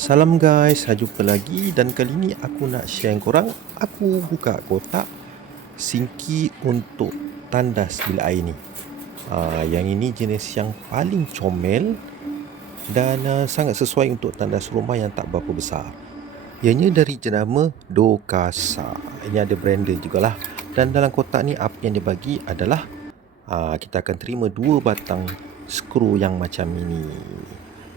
Salam guys, jumpa lagi dan kali ni aku nak share dengan korang. Aku buka kotak sinki untuk tandas bilik air ni. Yang ini jenis yang paling comel dan sangat sesuai untuk tandas rumah yang tak berapa besar. Ianya dari jenama Dokasa. Ini ada brander jugalah. Dan dalam kotak ni apa yang dia bagi adalah kita akan terima 2 batang skru yang macam ini.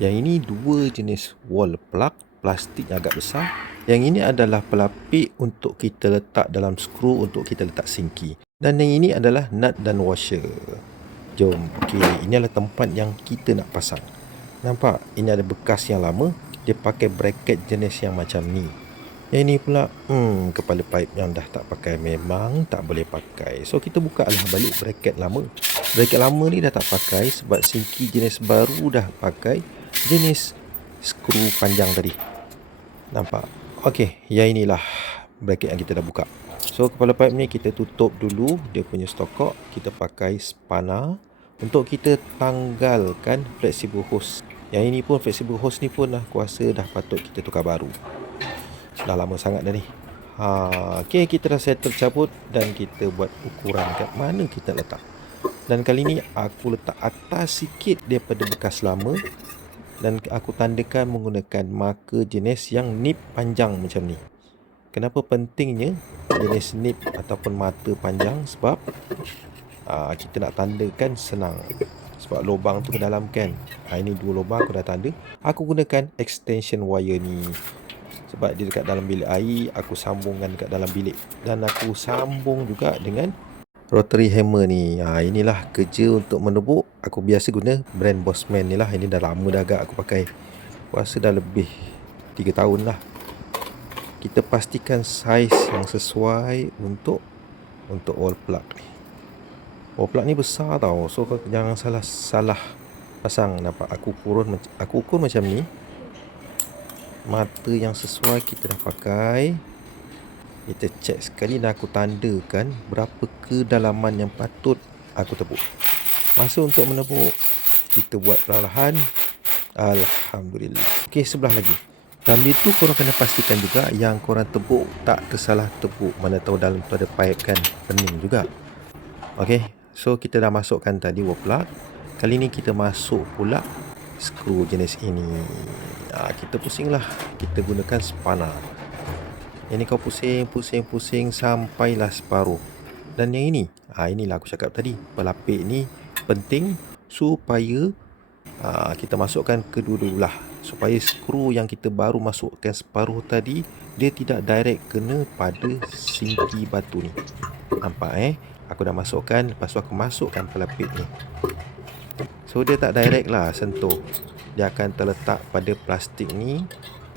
Yang ini 2 jenis wall plug plastik yang agak besar. Yang ini adalah pelapik untuk kita letak dalam skru untuk kita letak sinki. Dan yang ini adalah nut dan washer. Jom, okey, ini adalah tempat yang kita nak pasang. Nampak? Ini ada bekas yang lama. Dia pakai bracket jenis yang macam ni. Yang ini pula kepala pipe yang dah tak pakai, memang tak boleh pakai. So kita buka lah balik bracket lama. Bracket lama ni dah tak pakai sebab sinki jenis baru dah pakai jenis skru panjang tadi. Nampak? Okey, yang inilah bracket yang kita dah buka. So kepala pipe ni kita tutup dulu dia punya stokok. Kita pakai spana untuk kita tanggalkan flexible hose. Yang ini pun flexible hose ni pun aku rasa dah patut kita tukar baru. Dah lama sangat dah ni. Okey, kita dah settle cabut dan kita buat ukuran kat mana kita letak. Dan kali ni aku letak atas sikit daripada bekas lama. Dan aku tandakan menggunakan marker jenis yang nip panjang macam ni. Kenapa pentingnya jenis nip ataupun mata panjang? Sebab kita nak tandakan senang. Sebab lubang tu ke dalam kan. Ini 2 lubang aku dah tanda. Aku gunakan extension wire ni. Sebab dia dekat dalam bilik air, aku sambungkan dekat dalam bilik. Dan aku sambung juga dengan rotary hammer ni. Inilah kerja untuk menebuk. Aku biasa guna brand Bossman ni lah. Ini dah lama dah agak aku pakai. Aku rasa dah lebih 3 tahun lah. Kita pastikan saiz yang sesuai untuk wall plug ni. Wall plug ni besar tau. So jangan salah pasang. Nampak aku ukur macam ni. Mata yang sesuai kita dah pakai. Kita cek sekali dan aku tandakan berapa kedalaman yang patut aku tepuk. Masa untuk menepuk, kita buat perlahan. Alhamdulillah. Okey, sebelah lagi. Sambil tu korang kena pastikan juga yang korang tepuk tak tersalah tepuk. Mana tahu dalam tu ada pipe kan, pening juga. Okey, so kita dah masukkan tadi wall plug. Kali ni kita masuk pula skru jenis ini. Kita pusinglah. Kita gunakan spana. Yang ni kau pusing sampailah separuh. Dan yang ini, inilah aku cakap tadi, pelapik ni penting supaya kita masukkan kedua-dua belah. Supaya skru yang kita baru masukkan separuh tadi, dia tidak direct kena pada sinki batu ni. Nampak Aku dah masukkan, lepas tu aku masukkan pelapik ni. So dia tak direct lah sentuh. Dia akan terletak pada plastik ni.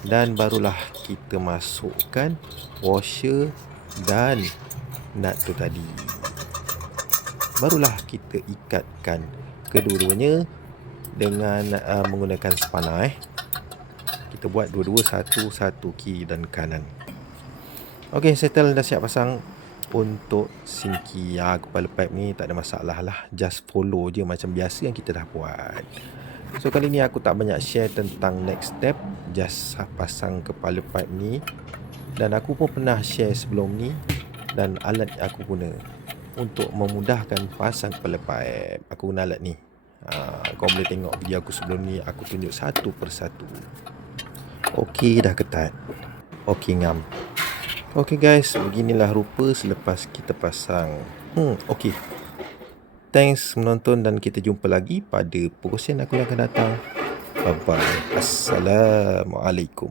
Dan barulah kita masukkan washer dan nut tu tadi. Barulah kita ikatkan kedua-duanya dengan menggunakan spana. Kita buat dua-dua, satu kiri dan kanan. Okey, settle, dah siap pasang untuk sinki. Kepala pipe ni tak ada masalah lah. Just follow je macam biasa yang kita dah buat. So kali ni aku tak banyak share tentang next step. Just pasang kepala pipe ni. Dan aku pun pernah share sebelum ni. Dan alat yang aku guna untuk memudahkan pasang kepala pipe, aku guna alat ni. Kau boleh tengok video aku sebelum ni. Aku tunjuk satu persatu. Okey, dah ketat. Okey, ngam. Okey guys, beginilah rupa selepas kita pasang. Okey. Thanks menonton dan kita jumpa lagi pada perkongsian aku yang akan datang. Bye bye. Assalamualaikum.